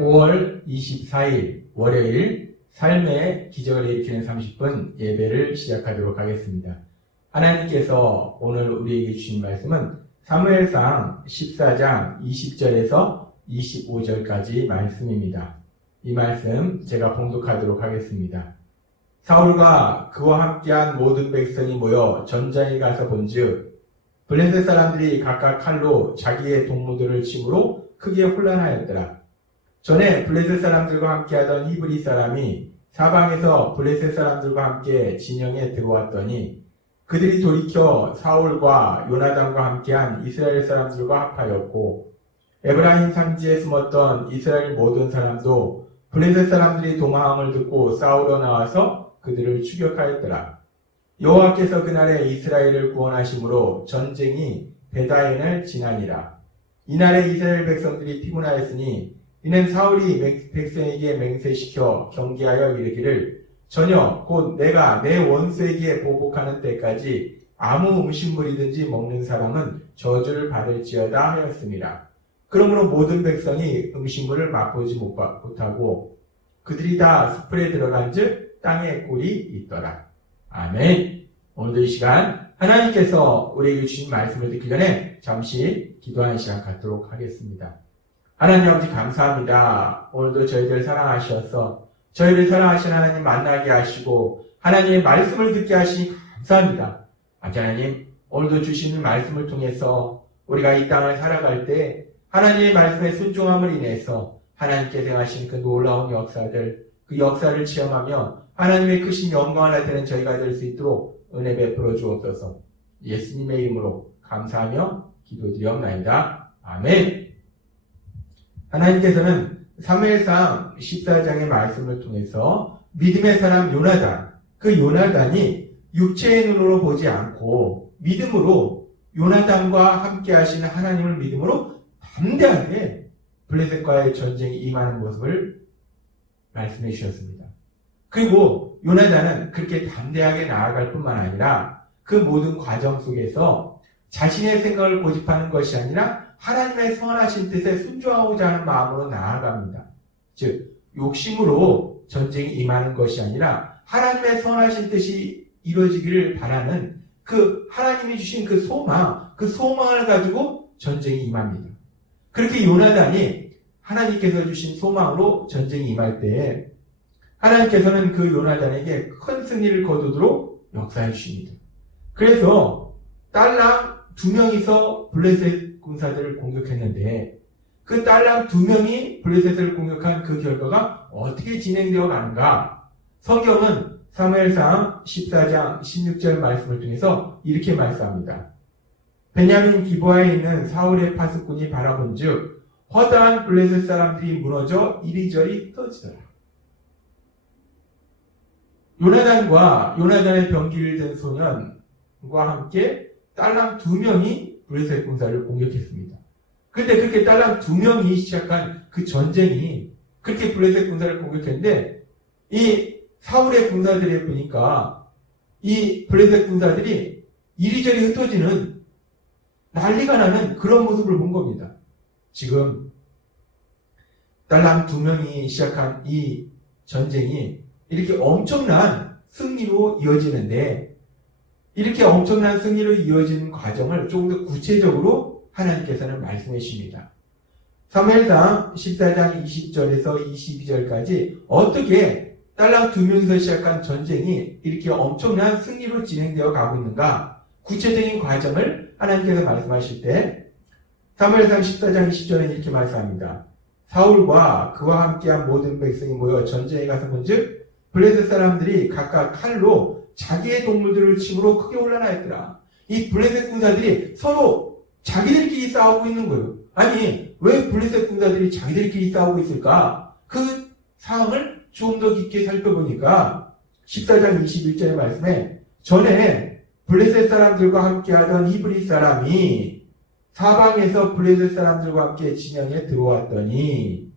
5월 24일 월요일 삶의 기적을 일으키는 30분 예배를 시작하도록 하겠습니다. 하나님께서 오늘 우리에게 주신 말씀은 사무엘상 14장 20절에서 25절까지 말씀입니다. 이 말씀 제가 봉독하도록 하겠습니다. 사울과 그와 함께한 모든 백성이 모여 전장에 가서 본즉 블레셋 사람들이 각각 칼로 자기의 동무들을 침으로 크게 혼란하였더라. 전에 블레셋 사람들과 함께하던 히브리 사람이 사방에서 블레셋 사람들과 함께 진영에 들어왔더니 그들이 돌이켜 사울과 요나단과 함께한 이스라엘 사람들과 합하였고 에브라임 산지에 숨었던 이스라엘 모든 사람도 블레셋 사람들이 도망함을 듣고 싸우러 나와서 그들을 추격하였더라. 여호와께서 그날에 이스라엘을 구원하심으로 전쟁이 베다엔을 지나니라. 이날에 이스라엘 백성들이 피곤하였으니 이는 사울이 백성에게 맹세시켜 경계하여 이르기를 전혀 곧 내가 내 원수에게 보복하는 때까지 아무 음식물이든지 먹는 사람은 저주를 받을지어다 하였습니다. 그러므로 모든 백성이 음식물을 맛보지 못하고 그들이 다 숯불에 들어간즉 땅에 꿀이 있더라. 아멘. 오늘도 이 시간 하나님께서 우리에게 주신 말씀을 듣기 전에 잠시 기도하는 시간 갖도록 하겠습니다. 하나님 아버지 감사합니다. 오늘도 저희들 사랑하셔서 저희를 사랑하신 하나님 만나게 하시고 하나님의 말씀을 듣게 하시니 감사합니다. 아버지 하나님 오늘도 주시는 말씀을 통해서 우리가 이 땅을 살아갈 때 하나님의 말씀에 순종함을 인해서 하나님께서 하신 그 놀라운 역사들 그 역사를 체험하며 하나님의 크신 영광을 나타내는 저희가 될 수 있도록 은혜 베풀어 주옵소서. 예수님의 이름으로 감사하며 기도드리옵나이다. 아멘. 하나님께서는 사무엘상 14장의 말씀을 통해서 믿음의 사람 요나단, 그 요나단이 육체의 눈으로 보지 않고 믿음으로 요나단과 함께 하시는 하나님을 믿음으로 담대하게 블레셋과의 전쟁에 임하는 모습을 말씀해 주셨습니다. 그리고 요나단은 그렇게 담대하게 나아갈 뿐만 아니라 그 모든 과정 속에서 자신의 생각을 고집하는 것이 아니라 하나님의 선하신 뜻에 순종하고자 하는 마음으로 나아갑니다. 즉 욕심으로 전쟁에 임하는 것이 아니라 하나님의 선하신 뜻이 이루어지기를 바라는 그 하나님이 주신 그 소망을 가지고 전쟁에 임합니다. 그렇게 요나단이 하나님께서 주신 소망으로 전쟁에 임할 때에 하나님께서는 그 요나단에게 큰 승리를 거두도록 역사해 주십니다. 그래서 딸랑 2명이서 블레셋 군사들을 공격했는데 그 딸랑 2명이 블레셋을 공격한 그 결과가 어떻게 진행되어 가는가? 성경은 사무엘상 14장 16절 말씀을 통해서 이렇게 말씀합니다. 베냐민 기브아에 있는 사울의 파수꾼이 바라본즉 허다한 블레셋 사람들이 무너져 이리저리 흩어지더라. 요나단과 요나단의 병기를 든 소년과 함께 딸랑 2명이 블레셋 군사를 공격했습니다. 그런데 그렇게 딸랑 2명이 시작한 그 전쟁이 그렇게 블레셋 군사를 공격했는데 이 사울의 군사들에 보니까 이 블레셋 군사들이 이리저리 흩어지는 난리가 나는 그런 모습을 본 겁니다. 지금 딸랑 2명이 시작한 이 전쟁이 이렇게 엄청난 승리로 이어지는데 이렇게 엄청난 승리로 이어지는 과정을 조금 더 구체적으로 하나님께서는 말씀해 주십니다. 사무엘상 14장 20절에서 22절까지 어떻게 딸랑 2명에서 시작한 전쟁이 이렇게 엄청난 승리로 진행되어 가고 있는가 구체적인 과정을 하나님께서 말씀하실 때 사무엘상 14장 20절에 이렇게 말씀합니다. 사울과 그와 함께한 모든 백성이 모여 전쟁에 가서 본즉 블레셋 사람들이 각각 칼로 자기의 동물들을 침으로 크게 혼란하였더라. 이 블레셋 군사들이 서로 자기들끼리 싸우고 있는 거예요. 아니 왜 블레셋 군사들이 자기들끼리 싸우고 있을까? 그 상황을 좀 더 깊게 살펴보니까 14장 21절의 말씀에 전에 블레셋 사람들과 함께하던 히브리 사람이 사방에서 블레셋 사람들과 함께 진영에 들어왔더니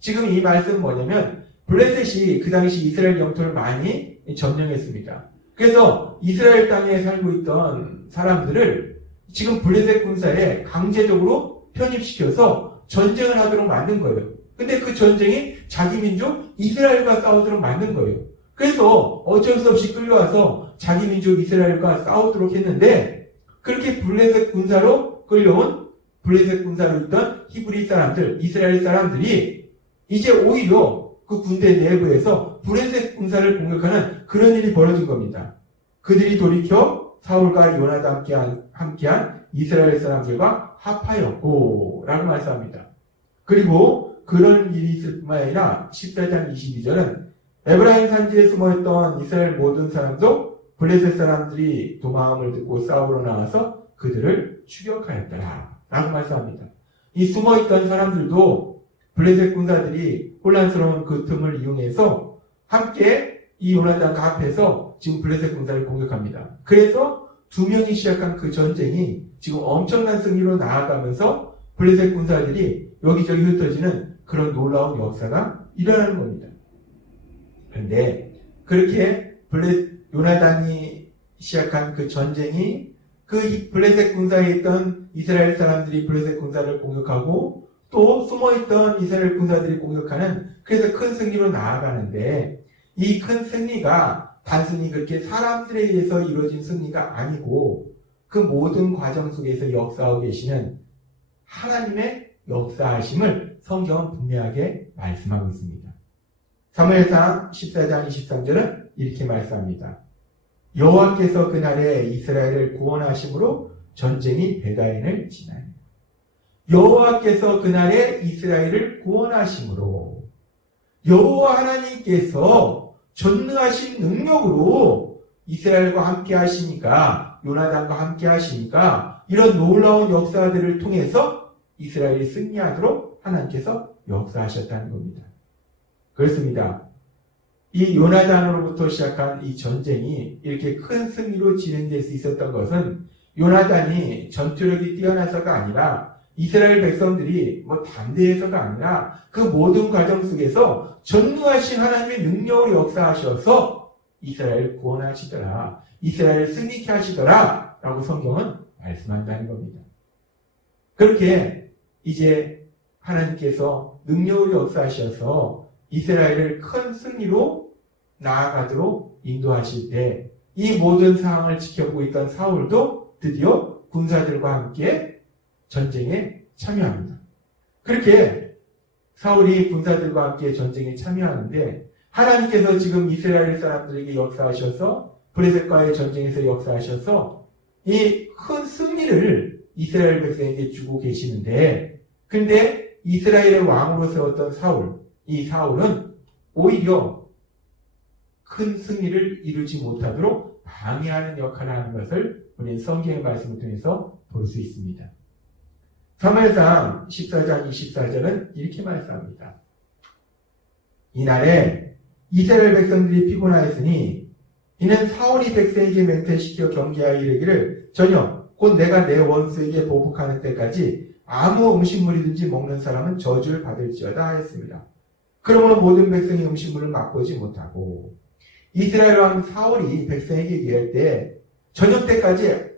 지금 이 말씀은 뭐냐면 블레셋이 그 당시 이스라엘 영토를 많이 점령했습니다. 그래서 이스라엘 땅에 살고 있던 사람들을 지금 블레셋 군사에 강제적으로 편입시켜서 전쟁을 하도록 만든 거예요. 근데 그 전쟁이 자기 민족 이스라엘과 싸우도록 만든 거예요. 그래서 어쩔 수 없이 끌려와서 자기 민족 이스라엘과 싸우도록 했는데, 그렇게 블레셋 군사로 끌려온, 블레셋 군사로 있던 히브리 사람들, 이스라엘 사람들이 이제 오히려 그 군대 내부에서 블레셋 군사를 공격하는 그런 일이 벌어진 겁니다. 그들이 돌이켜 사울과 요나단 함께한 이스라엘 사람들과 합하였고 라고 말씀합니다. 그리고 그런 일이 있을 뿐만 아니라 14장 22절은 에브라임 산지에 숨어있던 이스라엘 모든 사람도 블레셋 사람들이 도망함을 듣고 싸우러 나와서 그들을 추격하였더라 라고 말씀합니다. 이 숨어있던 사람들도 블레셋 군사들이 혼란스러운 그 틈을 이용해서 함께 이 요나단과 합해서 지금 블레셋 군사를 공격합니다. 그래서 두 명이 시작한 그 전쟁이 지금 엄청난 승리로 나아가면서 블레셋 군사들이 여기저기 흩어지는 그런 놀라운 역사가 일어나는 겁니다. 그런데 그렇게 요나단이 시작한 그 전쟁이 그 블레셋 군사에 있던 이스라엘 사람들이 블레셋 군사를 공격하고 또 숨어있던 이스라엘 군사들이 공격하는, 그래서 큰 승리로 나아가는데, 이 큰 승리가 단순히 그렇게 사람들에 의해서 이루어진 승리가 아니고 그 모든 과정 속에서 역사하고 계시는 하나님의 역사하심을 성경은 분명하게 말씀하고 있습니다. 사무엘상 14장 23절은 이렇게 말씀합니다. 여호와께서 그날에 이스라엘을 구원하심으로 전쟁이 베다인을 지나니. 여호와께서 그날에 이스라엘을 구원하심으로, 여호와 하나님께서 전능하신 능력으로 이스라엘과 함께 하시니까, 요나단과 함께 하시니까 이런 놀라운 역사들을 통해서 이스라엘이 승리하도록 하나님께서 역사하셨다는 겁니다. 그렇습니다. 이 요나단으로부터 시작한 이 전쟁이 이렇게 큰 승리로 진행될 수 있었던 것은 요나단이 전투력이 뛰어나서가 아니라 이스라엘 백성들이 담대해서가 아니라 그 모든 과정 속에서 전능하신 하나님의 능력으로 역사하셔서 이스라엘을 구원하시더라, 이스라엘을 승리케 하시더라 라고 성경은 말씀한다는 겁니다. 그렇게 이제 하나님께서 능력으로 역사하셔서 이스라엘을 큰 승리로 나아가도록 인도하실 때 이 모든 상황을 지켜보고 있던 사울도 드디어 군사들과 함께 전쟁에 참여합니다. 그렇게 사울이 군사들과 함께 전쟁에 참여하는데 하나님께서 지금 이스라엘 사람들에게 역사하셔서 블레셋과의 전쟁에서 역사하셔서 이 큰 승리를 이스라엘 백성에게 주고 계시는데, 근데 이스라엘의 왕으로 세웠던 사울, 이 사울은 오히려 큰 승리를 이루지 못하도록 방해하는 역할을 하는 것을 우리는 성경의 말씀을 통해서 볼 수 있습니다. 사무엘상 14장 24절은 이렇게 말씀합니다. 이날에 이스라엘 백성들이 피곤하였으니 이는 사울이 백성에게 맹세시켜 경계하여 이르기를 저녁 곧 내가 내 원수에게 보복하는 때까지 아무 음식물이든지 먹는 사람은 저주를 받을지어다 하였습니다. 그러므로 모든 백성이 음식물을 맛보지 못하고 이스라엘 왕 사울이 백성에게 얘기할 때 저녁 때까지,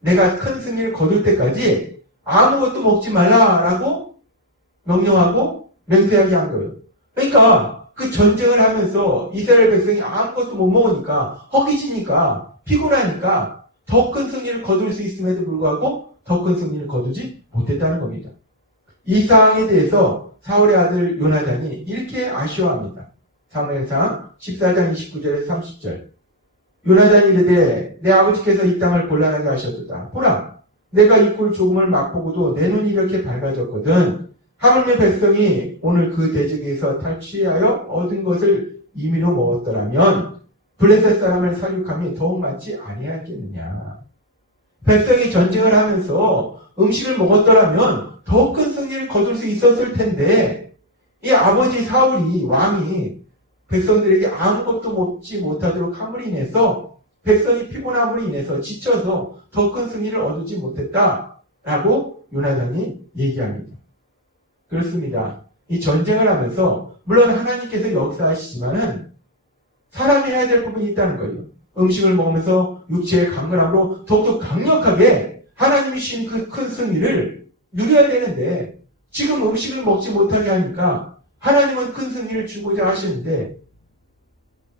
내가 큰 승리를 거둘 때까지 아무것도 먹지 말라라고 명령하고 맹세하게 한 거예요. 그러니까 그 전쟁을 하면서 이스라엘 백성이 아무것도 못 먹으니까 허기지니까 피곤하니까 더 큰 승리를 거둘 수 있음에도 불구하고 더 큰 승리를 거두지 못했다는 겁니다. 이 상황에 대해서 사울의 아들 요나단이 이렇게 아쉬워합니다. 사무엘상 14장 29절에 30절. 요나단이 이르되 내 아버지께서 이 땅을 곤란하게 하셨도다. 보라, 내가 이 꿀 조금을 맛보고도 내 눈이 이렇게 밝아졌거든. 하물며 백성이 오늘 그 대적에서 탈취하여 얻은 것을 임의로 먹었더라면 블레셋 사람을 살육함이 더욱 많지 아니하겠느냐. 백성이 전쟁을 하면서 음식을 먹었더라면 더 큰 승리를 거둘 수 있었을 텐데 이 아버지 사울이, 왕이 백성들에게 아무것도 먹지 못하도록 함으로 인해서 백성이 피곤함으로 인해서 지쳐서 더 큰 승리를 얻지 못했다라고 요나단이 얘기합니다. 그렇습니다. 이 전쟁을 하면서 물론 하나님께서 역사하시지만은 사람이 해야 될 부분이 있다는 거예요. 음식을 먹으면서 육체의 강건함으로 더욱더 강력하게 하나님이 주신 그 큰 승리를 누려야 되는데 지금 음식을 먹지 못하게 하니까 하나님은 큰 승리를 주고자 하시는데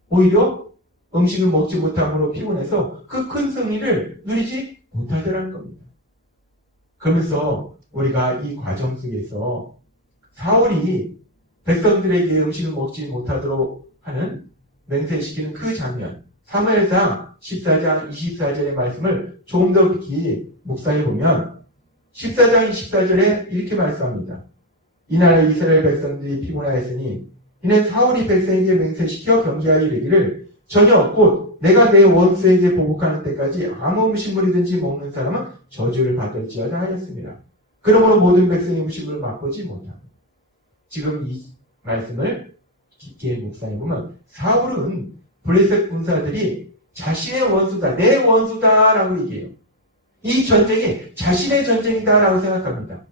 오히려 음식을 먹지 못함으로 피곤해서 그 큰 승리를 누리지 못하더라는 겁니다. 그러면서 우리가 이 과정 속에서 사울이 백성들에게 음식을 먹지 못하도록 하는 맹세시키는 그 장면, 사무엘상 14장 24절의 말씀을 조금 더 깊이 묵상해 보면 14장 24절에 이렇게 말씀합니다. 이날 이스라엘 백성들이 피곤하였으니 이는 사울이 백성에게 맹세시켜 경계하여 이르기를 저녁 곧 내가 내 원수에게 보복하는 때까지 아무 음식물이든지 먹는 사람은 저주를 받을지어다 하였습니다. 그러므로 모든 백성이 음식을 맛보지 못하고 지금 이 말씀을 깊게 묵상해 보면 사울은 블레셋 군사들이 자신의 원수다, 내 원수다라고 얘기해요. 이 전쟁이 자신의 전쟁이다라고 생각합니다.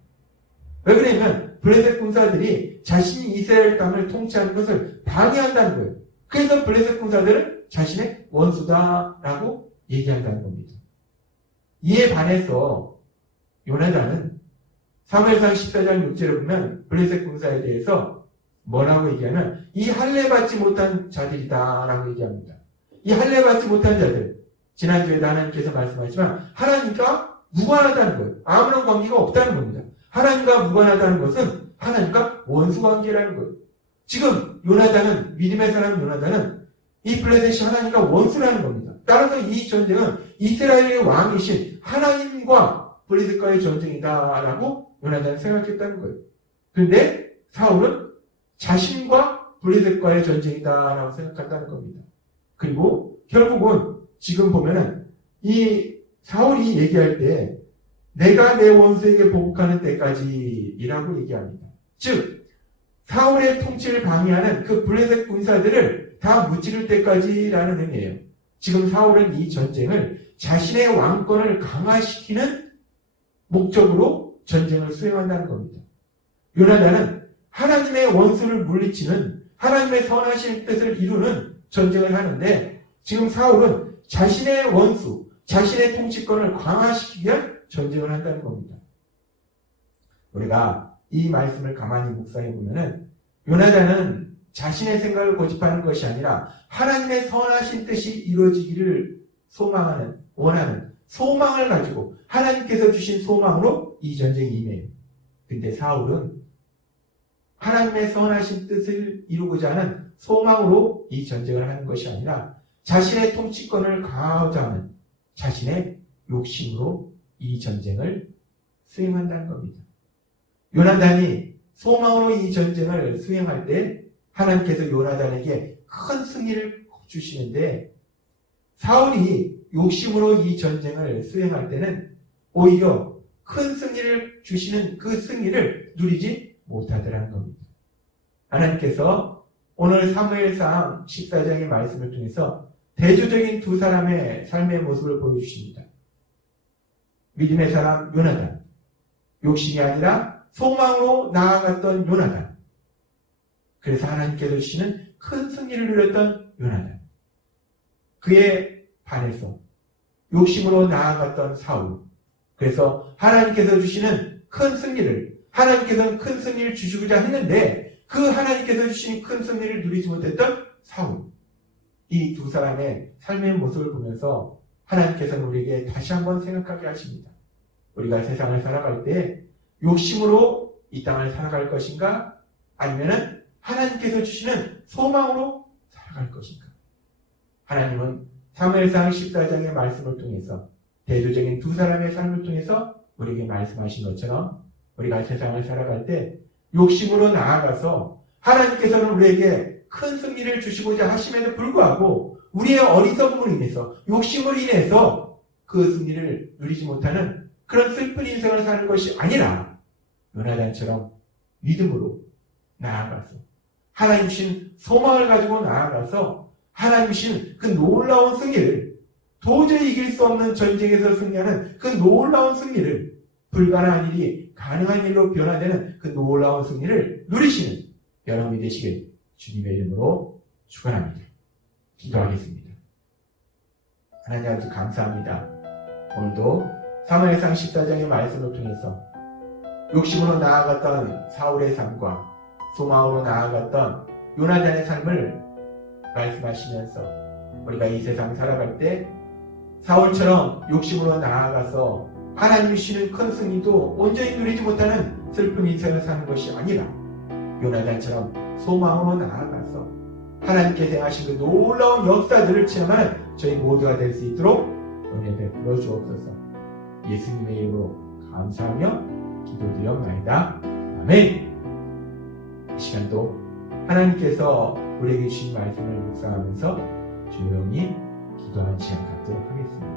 왜 그러냐면 블레셋 군사들이 자신이 이스라엘 땅을 통치하는 것을 방해한다는 거예요. 그래서 블레셋 군사들은 자신의 원수다라고 얘기한다는 겁니다. 이에 반해서 요나단은 사무엘상 14장 6절에 보면 블레셋 군사에 대해서 뭐라고 얘기하면 이 할례 받지 못한 자들이다라고 얘기합니다. 이 할례 받지 못한 자들, 지난주에도 하나님께서 말씀하셨지만 하나님과 무관하다는 거예요. 아무런 관계가 없다는 겁니다. 하나님과 무관하다는 것은 하나님과 원수 관계라는 거예요. 지금 요나단은, 믿음의 사람 요나단은 이 블레셋이 하나님과 원수라는 겁니다. 따라서 이 전쟁은 이스라엘의 왕이신 하나님과 블레셋과의 전쟁이다라고 요나단은 생각했다는 거예요. 그런데 사울은 자신과 블레셋과의 전쟁이다라고 생각한다는 겁니다. 그리고 결국은 지금 보면은 이 사울이 얘기할 때 내가 내 원수에게 보복하는 때까지이라고 얘기합니다. 즉 사울의 통치를 방해하는 그 블레셋 군사들을 다 무찌를 때까지라는 의미예요. 지금 사울은 이 전쟁을 자신의 왕권을 강화시키는 목적으로 전쟁을 수행한다는 겁니다. 요나단은 하나님의 원수를 물리치는 하나님의 선하신 뜻을 이루는 전쟁을 하는데 지금 사울은 자신의 원수, 자신의 통치권을 강화시키기 위한 전쟁을 한다는 겁니다. 우리가 이 말씀을 가만히 묵상해 보면은 요나단은 자신의 생각을 고집하는 것이 아니라 하나님의 선하신 뜻이 이루어지기를 소망하는, 원하는 소망을 가지고 하나님께서 주신 소망으로 이 전쟁에 임해요. 근데 사울은 하나님의 선하신 뜻을 이루고자 하는 소망으로 이 전쟁을 하는 것이 아니라 자신의 통치권을 강화하고자 하는 자신의 욕심으로 이 전쟁을 수행한다는 겁니다. 요나단이 소망으로 이 전쟁을 수행할 때 하나님께서 요나단에게 큰 승리를 주시는데 사울이 욕심으로 이 전쟁을 수행할 때는 오히려 큰 승리를 주시는 그 승리를 누리지 못하더라는 겁니다. 하나님께서 오늘 사무엘상 14장의 말씀을 통해서 대조적인 두 사람의 삶의 모습을 보여주십니다. 믿음의 사람 요나단, 욕심이 아니라 소망으로 나아갔던 요나단, 그래서 하나님께서 주시는 큰 승리를 누렸던 요나단, 그에 반해서 욕심으로 나아갔던 사울, 그래서 하나님께서 주시는 큰 승리를, 하나님께서는 큰 승리를 주시고자 했는데 그 하나님께서 주신 큰 승리를 누리지 못했던 사울, 이 두 사람의 삶의 모습을 보면서 하나님께서는 우리에게 다시 한번 생각하게 하십니다. 우리가 세상을 살아갈 때 욕심으로 이 땅을 살아갈 것인가? 아니면은 하나님께서 주시는 소망으로 살아갈 것인가? 하나님은 사무엘상 14장의 말씀을 통해서 대조적인 두 사람의 삶을 통해서 우리에게 말씀하신 것처럼 우리가 세상을 살아갈 때 욕심으로 나아가서 하나님께서는 우리에게 큰 승리를 주시고자 하심에도 불구하고 우리의 어리석음으로 인해서 욕심으로 인해서 그 승리를 누리지 못하는 그런 슬픈 인생을 사는 것이 아니라 요나단처럼 믿음으로 나아가서 하나님 주신 소망을 가지고 나아가서 하나님 주신 그 놀라운 승리를, 도저히 이길 수 없는 전쟁에서 승리하는 그 놀라운 승리를, 불가능한 일이 가능한 일로 변화되는 그 놀라운 승리를 누리시는 여러분이 되시길 주님의 이름으로 축원합니다. 기도하겠습니다. 하나님 아버지 감사합니다. 오늘도 사무엘상 14장의 말씀을 통해서 욕심으로 나아갔던 사울의 삶과 소망으로 나아갔던 요나단의 삶을 말씀하시면서 우리가 이 세상 살아갈 때 사울처럼 욕심으로 나아가서 하나님이 주시는 큰 승리도 온전히 누리지 못하는 슬픈 인생을 사는 것이 아니라 요나단처럼 소망으로 나아가서 하나님께서 행하신 그 놀라운 역사들을 체험하는 저희 모두가 될 수 있도록 은혜 베풀어 주옵소서. 예수님의 이름으로 감사하며 기도드려옵나이다. 아멘. 이 시간도 하나님께서 우리에게 주신 말씀을 묵상하면서 조용히 기도하는 시간 갖도록 하겠습니다.